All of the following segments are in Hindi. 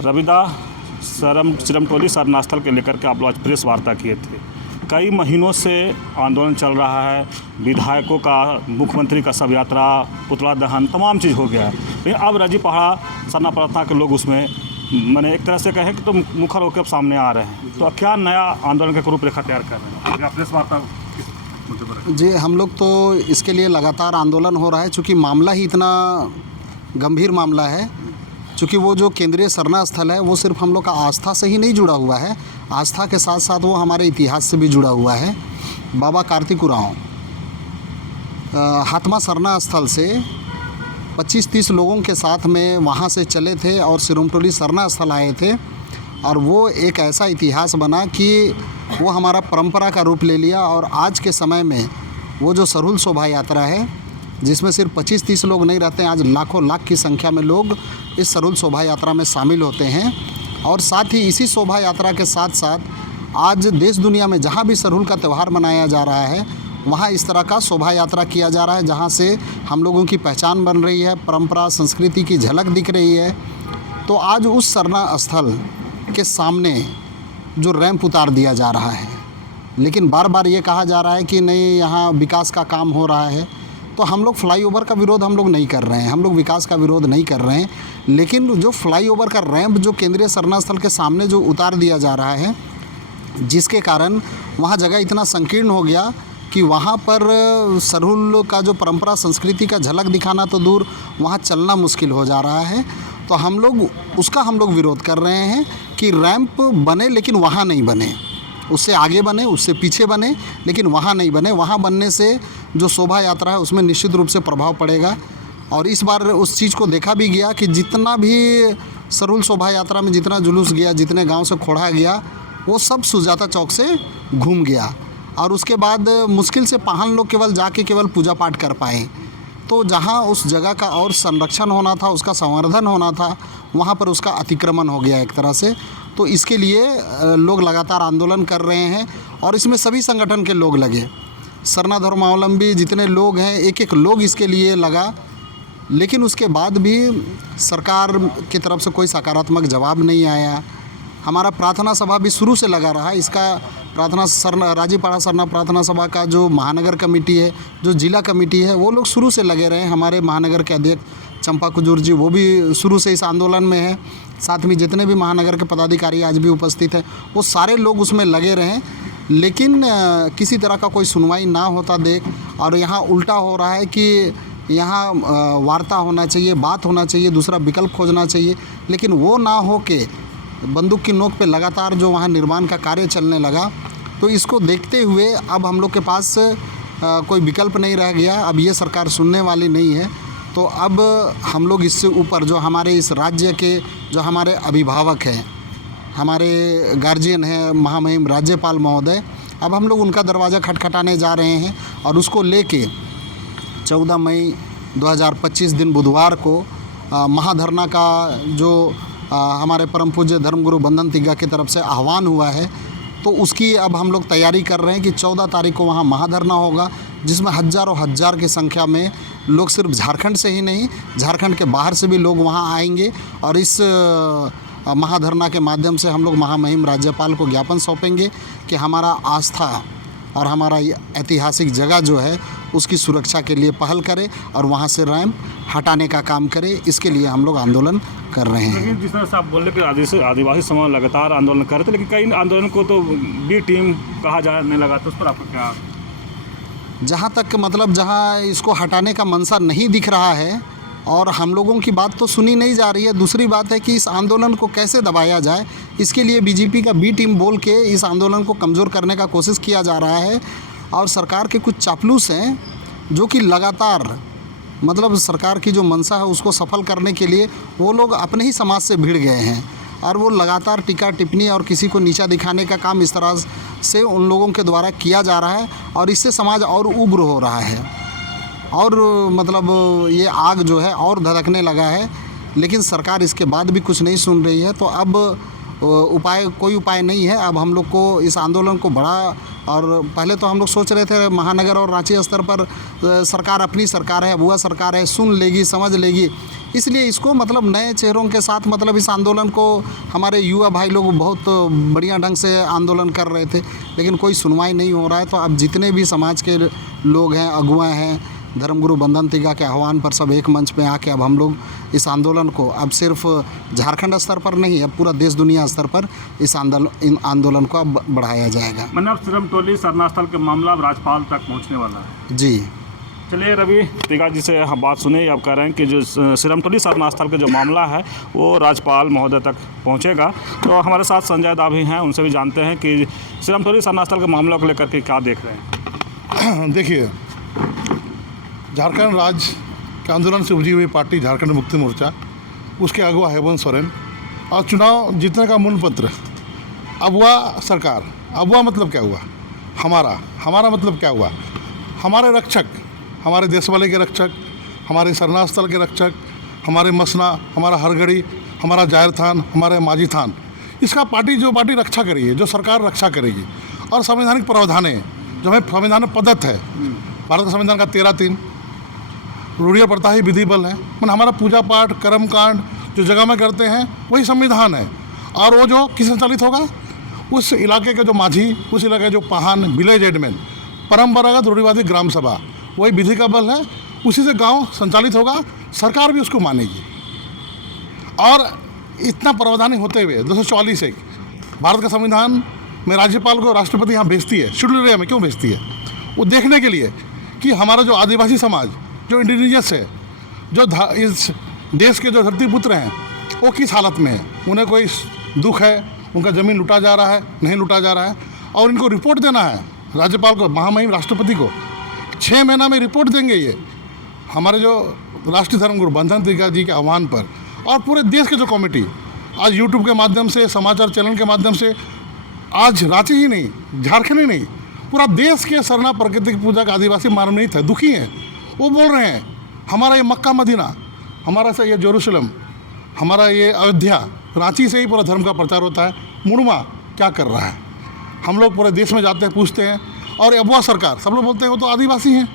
रविदा चिरमटोली सरना स्थल के लेकर के आप लोग आज प्रेस वार्ता किए थे। कई महीनों से आंदोलन चल रहा है, विधायकों का, मुख्यमंत्री का शव यात्रा, पुतला दहन, तमाम चीज़ हो गया है। लेकिन अब राजीपहाड़ा सरना प्रार्थना के लोग उसमें मैंने एक तरह से कहें कि तो मुखर होकर अब सामने आ रहे हैं। तो अब क्या नया आंदोलन का रूपरेखा तैयार कर रहे हैं? प्रेस वार्ता जी, हम लोग तो इसके लिए लगातार आंदोलन हो रहा है, चूँकि मामला ही इतना गंभीर मामला है। चूँकि वो जो केंद्रीय सरना स्थल है वो सिर्फ हम लोग का आस्था से ही नहीं जुड़ा हुआ है, आस्था के साथ साथ वो हमारे इतिहास से भी जुड़ा हुआ है। बाबा कार्तिक उरांव हातमा सरना स्थल से 25-30 लोगों के साथ में वहाँ से चले थे और सिरमटोली सरना स्थल आए थे, और वो एक ऐसा इतिहास बना कि वो हमारा परंपरा का रूप ले लिया। और आज के समय में वो जो सरहुल शोभा यात्रा है, जिसमें सिर्फ 25-30 लोग नहीं रहते हैं, आज लाखों लाख की संख्या में लोग इस सरहुल शोभा यात्रा में शामिल होते हैं। और साथ ही इसी शोभा यात्रा के साथ साथ आज देश दुनिया में जहाँ भी सरहुल का त्यौहार मनाया जा रहा है, वहाँ इस तरह का शोभा यात्रा किया जा रहा है, जहाँ से हम लोगों की पहचान बन रही है, परंपरा संस्कृति की झलक दिख रही है। तो आज उस सरना स्थल के सामने जो रैंप उतार दिया जा रहा है, लेकिन बार बार ये कहा जा रहा है कि नहीं, यहाँ विकास का काम हो रहा है। तो हम लोग फ्लाईओवर का विरोध हम लोग नहीं कर रहे हैं, हम लोग विकास का विरोध नहीं कर रहे हैं, लेकिन जो फ्लाईओवर का रैंप जो केंद्रीय सरना स्थल के सामने जो उतार दिया जा रहा है, जिसके कारण वहाँ जगह इतना संकीर्ण हो गया कि वहाँ पर सरहुल का जो परंपरा संस्कृति का झलक दिखाना तो दूर, वहाँ चलना मुश्किल हो जा रहा है। तो हम लोग विरोध कर रहे हैं कि रैंप बने, लेकिन वहाँ नहीं बने, उससे आगे बने, उससे पीछे बने, लेकिन वहाँ नहीं बने। वहाँ बनने से जो शोभा यात्रा है उसमें निश्चित रूप से प्रभाव पड़ेगा। और इस बार उस चीज़ को देखा भी गया कि जितना भी सरहुल शोभा यात्रा में जितना जुलूस गया, जितने गांव से खोड़ा गया, वो सब सुजाता चौक से घूम गया। और उसके बाद मुश्किल से पाहन लोग केवल पूजा पाठ कर पाए। तो जहाँ उस जगह का और संरक्षण होना था, उसका संवर्धन होना था, वहाँ पर उसका अतिक्रमण हो गया एक तरह से। तो इसके लिए लोग लगातार आंदोलन कर रहे हैं, और इसमें सभी संगठन के लोग लगे, सरना धर्मावलंबी जितने लोग हैं, एक लोग इसके लिए लगा। लेकिन उसके बाद भी सरकार की तरफ से कोई सकारात्मक जवाब नहीं आया। हमारा प्रार्थना सभा भी शुरू से लगा रहा। इसका राजीपहाड़ा सरना प्रार्थना सभा का जो महानगर कमेटी है, जो जिला कमेटी है, वो लोग शुरू से लगे रहे। हमारे महानगर के अध्यक्ष चंपा कुजूर जी, वो भी शुरू से इस आंदोलन में हैं। साथ में जितने भी महानगर के पदाधिकारी आज भी उपस्थित हैं, वो सारे लोग उसमें लगे रहें। लेकिन किसी तरह का कोई सुनवाई ना होता देख, और यहाँ उल्टा हो रहा है कि यहाँ वार्ता होना चाहिए, बात होना चाहिए, दूसरा विकल्प खोजना चाहिए, लेकिन वो ना हो के बंदूक की नोक पे लगातार जो वहाँ निर्माण का कार्य चलने लगा। तो इसको देखते हुए अब हम लोग के पास कोई विकल्प नहीं रह गया। अब ये सरकार सुनने वाली नहीं है। तो अब हम लोग इससे ऊपर जो हमारे इस राज्य के जो हमारे अभिभावक हैं, हमारे गार्जियन हैं, महामहिम राज्यपाल महोदय, अब हम लोग उनका दरवाज़ा खटखटाने जा रहे हैं। और उसको लेके 14 मई 2025 दिन बुधवार को महाधरना का जो हमारे परम पूज्य धर्मगुरु बंधन तिग्गा की तरफ से आह्वान हुआ है, तो उसकी अब हम लोग तैयारी कर रहे हैं कि 14 तारीख को वहाँ महाधरना होगा, जिसमें हज़ारों हज़ार की संख्या में लोग सिर्फ झारखंड से ही नहीं, झारखंड के बाहर से भी लोग वहाँ आएंगे। और इस महाधरना के माध्यम से हम लोग महामहिम राज्यपाल को ज्ञापन सौंपेंगे कि हमारा आस्था और हमारा ऐतिहासिक जगह जो है उसकी सुरक्षा के लिए पहल करे और वहाँ से रैंप हटाने का काम करे। इसके लिए हम लोग आंदोलन कर रहे हैं। लेकिन जिस तरह से आप बोल रहे कि आदिवासी समाज लगातार आंदोलन कर रहे थे, लेकिन कई आंदोलन को तो बी टीम कहा जाने लगा, तो उस पर आपका क्या? जहाँ तक मतलब जहाँ इसको हटाने का मंशा नहीं दिख रहा है और हम लोगों की बात तो सुनी नहीं जा रही है। दूसरी बात है कि इस आंदोलन को कैसे दबाया जाए, इसके लिए बीजेपी का बी टीम बोल के इस आंदोलन को कमज़ोर करने का कोशिश किया जा रहा है। और सरकार के कुछ चापलूस हैं जो कि लगातार मतलब सरकार की जो मंशा है उसको सफल करने के लिए वो लोग अपने ही समाज से भिड़ गए हैं, और वो लगातार टीका टिप्पणी और किसी को नीचा दिखाने का काम इस तरह से उन लोगों के द्वारा किया जा रहा है। और इससे समाज और उग्र हो रहा है, और मतलब ये आग जो है और धधकने लगा है। लेकिन सरकार इसके बाद भी कुछ नहीं सुन रही है। तो अब कोई उपाय नहीं है। अब हम लोग को इस आंदोलन को बढ़ा, और पहले तो हम लोग सोच रहे थे महानगर और रांची स्तर पर सरकार अपनी सरकार है, अबुआ सरकार है, सुन लेगी, समझ लेगी, इसलिए इसको मतलब नए चेहरों के साथ मतलब इस आंदोलन को हमारे युवा भाई लोग बहुत बढ़िया ढंग से आंदोलन कर रहे थे, लेकिन कोई सुनवाई नहीं हो रहा है। तो अब जितने भी समाज के लोग हैं, अगुआ हैं, धर्मगुरु बंधन तिगा के आह्वान पर सब एक मंच पे आके अब हम लोग इस आंदोलन को अब सिर्फ झारखंड स्तर पर नहीं, अब पूरा देश दुनिया स्तर पर इस आंदोलन को अब बढ़ाया जाएगा। मतलब सिरमटोली सरना स्थल के मामला अब राज्यपाल तक पहुंचने वाला है। जी चलिए रवि तिगा जी से हम बात सुने, आप कह रहे हैं कि जो सिरमटोली सरना स्थल का जो मामला है वो राज्यपाल महोदय तक पहुंचेगा। तो हमारे साथ संजय दा भी हैं, उनसे भी जानते हैं कि सिरमटोली सरना स्थल के मामले को लेकर के क्या देख रहे हैं। देखिए, झारखंड राज्य के आंदोलन से उभरी हुई पार्टी झारखंड मुक्ति मोर्चा, उसके अगुआ हेमंत सोरेन, और चुनाव जीतने का मूल मंत्र अगुआ सरकार। अगुआ मतलब क्या हुआ? हमारा मतलब क्या हुआ? हमारे रक्षक, हमारे देशवाले के रक्षक, हमारे सरना स्थल के रक्षक, हमारे मसना, हमारा हरगढ़ी, हमारा जाहिर थान, हमारे माझी थान, इसका पार्टी रक्षा करेगी, जो सरकार रक्षा करेगी। और संवैधानिक प्रावधान है जो हमें संविधान में प्रदत्त है, भारत का संविधान का 13(3) रूढ़िया प्रथा ही विधि बल है। मतलब हमारा पूजा पाठ, कर्म कांड जो जगह में करते हैं वही संविधान है। और वो जो किस संचालित होगा? उस इलाके के जो माझी, उस इलाके के जो पाहन, विलेज एडमिन, परंपरागत रूढ़िवादी ग्राम सभा, वही विधि का बल है, उसी से गांव संचालित होगा, सरकार भी उसको मानेगी। और इतना प्रावधान होते हुए 244(1) भारत का संविधान में राज्यपाल को राष्ट्रपति यहाँ भेजती है। शेड्यूल एरिया में क्यों भेजती है? वो देखने के लिए कि हमारा जो आदिवासी समाज, जो इंडिजिनियस है, जो इस देश के जो धरती पुत्र हैं, वो किस हालत में है, उन्हें कोई दुख है, उनका ज़मीन लूटा जा रहा है, नहीं लूटा जा रहा है, और इनको रिपोर्ट देना है राज्यपाल को, महामहिम राष्ट्रपति को। 6 महीना में रिपोर्ट देंगे ये, हमारे जो राष्ट्रीय धर्मगुरु बंधन तिगा जी के आह्वान पर। और पूरे देश के जो कमेटी आज यूट्यूब के माध्यम से, समाचार चैनल के माध्यम से, आज रांची ही नहीं, झारखंड ही नहीं, पूरा देश के सरना प्राकृतिक पूजा का आदिवासी माननीय है, दुखी हैं। वो बोल रहे हैं हमारा ये मक्का मदीना, हमारा से ये जेरूसलम, हमारा ये अयोध्या, रांची से ही पूरा धर्म का प्रचार होता है, मुड़मा क्या कर रहा है? हम लोग पूरे देश में जाते हैं, पूछते हैं, और अगुआ सरकार, सब लोग बोलते हैं वो तो आदिवासी हैं,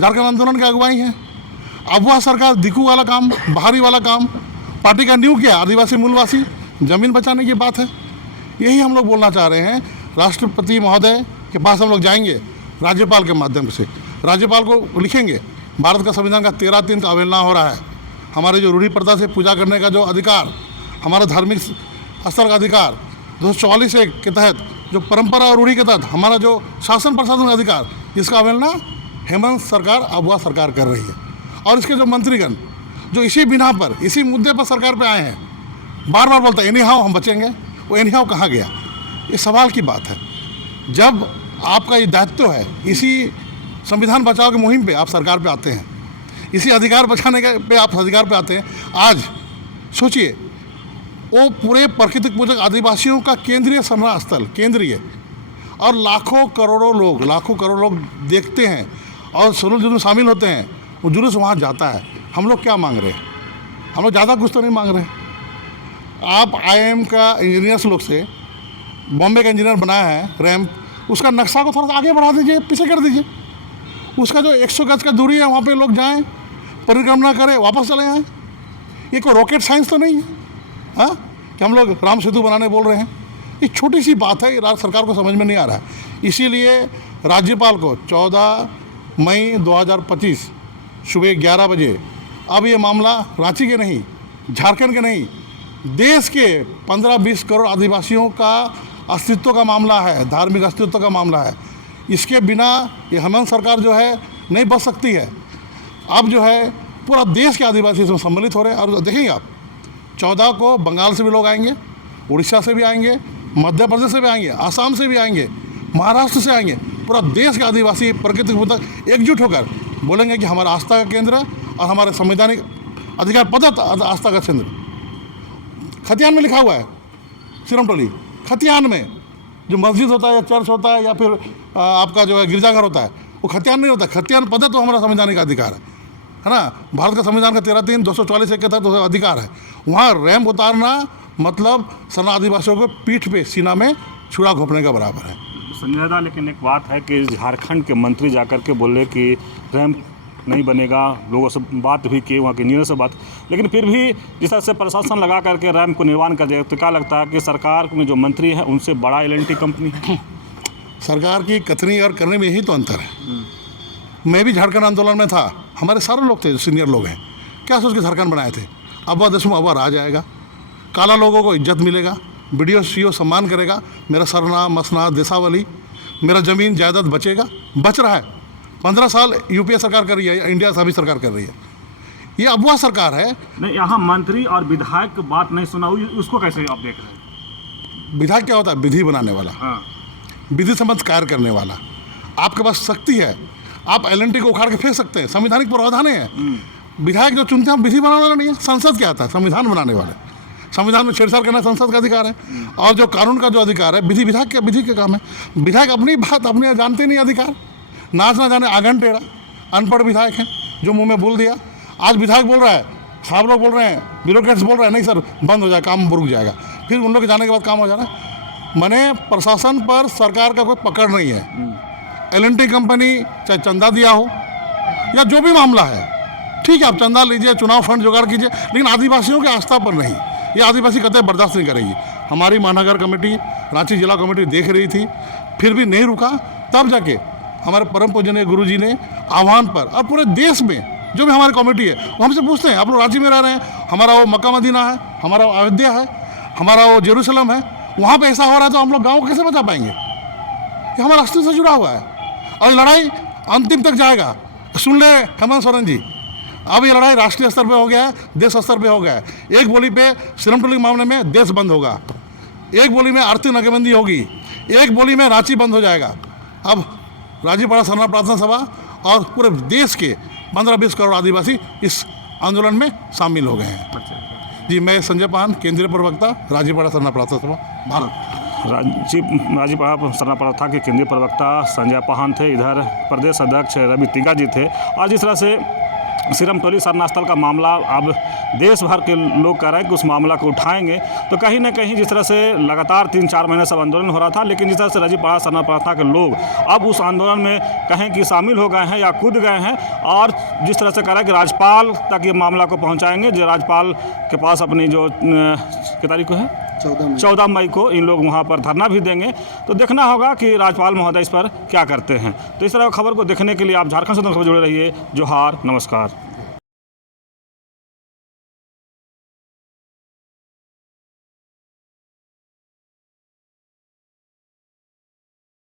झारखंड आंदोलन के अगुवाई हैं। अगुआ सरकार दिक्कू वाला काम, बाहरी वाला काम, पार्टी का न्यू क्या? आदिवासी मूलवासी, ज़मीन बचाने की बात है। यही हम लोग बोलना चाह रहे हैं। राष्ट्रपति महोदय के पास हम लोग जाएंगे राज्यपाल के माध्यम से, राज्यपाल को लिखेंगे भारत का संविधान का 13(3) का अवहेलना हो रहा है, हमारे जो रूढ़ी प्रथा से पूजा करने का जो अधिकार, हमारा धार्मिक स्तर का अधिकार 244(1) के तहत, जो परंपरा और रूढ़ी के तहत हमारा जो शासन प्रशासन का अधिकार, इसका अवहेलना हेमंत सरकार, अगुआ सरकार कर रही है। और इसके जो मंत्रीगण जो इसी बिना पर, इसी मुद्दे पर सरकार पे आए हैं, बार बार बोलता है एनी हाउ हम बचेंगे, वो एनी हाउ कहाँ गया? ये सवाल की बात है। जब आपका ये दायित्व है, इसी संविधान बचाओ की मुहिम पे आप सरकार पे आते हैं, इसी अधिकार बचाने के पे आप अधिकार पे आते हैं। आज सोचिए, वो पूरे प्राकृतिक पूजक आदिवासियों का केंद्रीय सरना स्थल, केंद्रीय, और लाखों करोड़ों लोग देखते हैं और जुलूस में शामिल होते हैं। वो जुलूस वहाँ जाता है। हम लोग क्या मांग रहे हैं? हम लोग ज़्यादा कुछ तो नहीं मांग रहे। आप IIM का इंजीनियर्स लोग से, बॉम्बे का इंजीनियर बनाया है रैम्प, उसका नक्शा को थोड़ा सा आगे बढ़ा दीजिए, पीछे कर दीजिए। उसका जो 100 गज का दूरी है, वहाँ पे लोग जाएं, परिक्रमा करें, वापस चले आएँ। ये कोई रॉकेट साइंस तो नहीं है, हाँ, कि हम लोग राम सेतु बनाने बोल रहे हैं। ये छोटी सी बात है, राज्य सरकार को समझ में नहीं आ रहा है। इसीलिए राज्यपाल को 14 मई 2025 सुबह 11 बजे, अब ये मामला रांची के नहीं, झारखंड के नहीं, देश के 15-20 करोड़ आदिवासियों का अस्तित्व का मामला है, धार्मिक अस्तित्व का मामला है। इसके बिना ये हेमंत सरकार जो है नहीं बच सकती है। अब जो है पूरा देश के आदिवासी इसमें सम्मिलित हो रहे हैं। और देखेंगे आप, 14 को बंगाल से भी लोग आएंगे, उड़ीसा से भी आएंगे, मध्य प्रदेश से भी आएंगे, आसाम से भी आएंगे, महाराष्ट्र से आएंगे। पूरा देश के आदिवासी प्राकृतिक पूजक एकजुट होकर बोलेंगे कि हमारा आस्था का केंद्र और हमारे संवैधानिक अधिकार प्रदत्त आस्था का केंद्र खतियान में लिखा हुआ है। सिरमटोली खतियान में जो मस्जिद होता है या चर्च होता है या फिर आपका जो है गिरजाघर होता है, वो खतियान नहीं होता। खतियान प्रदत्त तो हमारा संवैधानिक अधिकार है ना। भारत का संविधान का 13(3) 244(1) के तहत अधिकार है। वहाँ रैंप उतारना मतलब सरना आदिवासियों को पीठ पे सीना में छुरा घोंपने का बराबर है। संजय दा, लेकिन एक बात है कि झारखंड के मंत्री जाकर के बोले कि रैंप नहीं बनेगा, लोगों से बात भी की, वहाँ के इंजीनियर से बात, लेकिन फिर भी जिस तरह से प्रशासन लगा करके रैंप को निर्माण कर दिया, तो क्या लगता है कि सरकार में जो मंत्री है उनसे बड़ा एल&टी कंपनी है? सरकार की कथनी और करने में यही तो अंतर है। मैं भी झारखंड आंदोलन में था, हमारे सारे लोग थे, सीनियर लोग हैं, क्या सोच के झारखंड बनाए थे। अब दसवां अब आ जाएगा, काला लोगों को इज्जत मिलेगा, BDO CO सम्मान करेगा, मेरा सरना मसना देसावली, मेरा ज़मीन जायदाद बचेगा, बच रहा है। 15 साल UPA सरकार कर रही है, इंडिया सभी सरकार कर रही है, ये अफवाह सरकार है। नहीं, यहाँ मंत्री और विधायक की बात नहीं सुना हुई, उसको कैसे आप देख रहे हैं? विधायक क्या होता है? विधि बनाने वाला, हाँ, विधि सम्मत कार्य करने वाला। आपके पास शक्ति है, आप L&T को उखाड़ के फेंक सकते हैं, संवैधानिक प्रावधान है। विधायक जो चुनते हैं विधि बनाने वाला नहीं है, संसद क्या आता है? संविधान बनाने वाले। संविधान में छेड़छाड़ करना संसद का अधिकार है, और जो कानून का जो अधिकार है विधायक का काम है। विधायक अपनी बात अपने जानते नहीं अधिकार, नाच ना जाने आंगन टेढ़ा, अनपढ़ विधायक हैं जो मुंह में बोल दिया। आज विधायक बोल रहा है, साहब लोग बोल रहे हैं, ब्यूरोक्रेट्स बोल रहे हैं नहीं सर बंद हो जाए, काम रुक जाएगा, फिर उन लोग के जाने के बाद काम हो जा रहा है। मैंने प्रशासन पर सरकार का कोई पकड़ नहीं है। L&T कंपनी चाहे चंदा दिया हो या जो भी मामला है, ठीक है आप चंदा लीजिए, चुनाव फंड जुगाड़ कीजिए, लेकिन आदिवासियों की आस्था पर नहीं। ये आदिवासी कतई बर्दाश्त नहीं करेगी। हमारी महानगर कमेटी, रांची जिला कमेटी देख रही थी, फिर भी नहीं रुका। तब जाके हमारे परम पूजनीय गुरु जी ने आह्वान पर, और पूरे देश में जो भी हमारी कमेटी है वो हमसे पूछते हैं, आप लोग रांची में रह रहे हैं, हमारा वो मक्का मदीना है, हमारा वो अयोध्या है, हमारा वो जेरूसलम है, वहाँ पे ऐसा हो रहा है तो हम लोग गाँव को कैसे बचा पाएंगे? ये हमारा अस्तित्व से जुड़ा हुआ है और ये लड़ाई अंतिम तक जाएगा। सुन ले हेमंत सोरेन जी, अब ये लड़ाई राष्ट्रीय स्तर पे हो गया है, देश स्तर पे हो गया है। एक बोली पे सिरमटोली मामले में देश बंद होगा, एक बोली में आर्थिक नाकेबंदी होगी, एक बोली में रांची बंद हो जाएगा। अब राजीपाड़ा सरना प्रार्थना सभा और पूरे देश के 15-20 करोड़ आदिवासी इस आंदोलन में शामिल हो गए हैं। जी, मैं संजय पान, केंद्रीय प्रवक्ता, राजीपाड़ा सरना प्रार्थना सभा, भारत। राजीपाड़ा सरना प्रार्थना के केंद्रीय प्रवक्ता संजय पाहन थे। इधर प्रदेश अध्यक्ष रवि तिगा जी थे। आज जिस तरह से सिरमटोली सरना स्थल का मामला अब देश भर के लोग कह रहे हैं कि उस मामला को उठाएंगे, तो कहीं ना कहीं जिस तरह से लगातार 3-4 महीने सब आंदोलन हो रहा था, लेकिन जिस तरह से राजीपाड़ा सरना प्रार्थना के लोग अब उस आंदोलन में कहें कि शामिल हो गए हैं या कूद गए हैं, और जिस तरह से कह रहे हैं कि राज्यपाल तक ये मामला को पहुँचाएंगे, जो राज्यपाल के पास अपनी जो कितनी तारीख को है 14 मई को इन लोग वहाँ पर धरना भी देंगे। तो देखना होगा कि राज्यपाल महोदय इस पर क्या करते हैं। तो इस तरह की खबर को देखने के लिए आप झारखंड से खबर जुड़े रहिए। जोहार, नमस्कार।